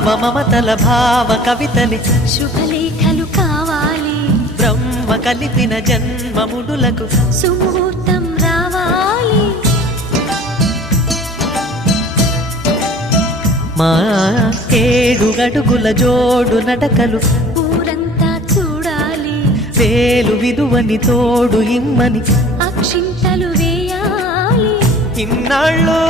భావ మమతల భావ కవితలి శుభలేఖలు కావాలి బ్రహ్మ కలిపిన జన్మముడులకు సుముహూర్తం రావాలి మా 7 అడుగుల జోడు నడకలు ఊరంతా చూడాలి వేలు విలువని తోడు ఇమ్మని అక్షింతలు వేయాలి ఇన్నాళ్ళు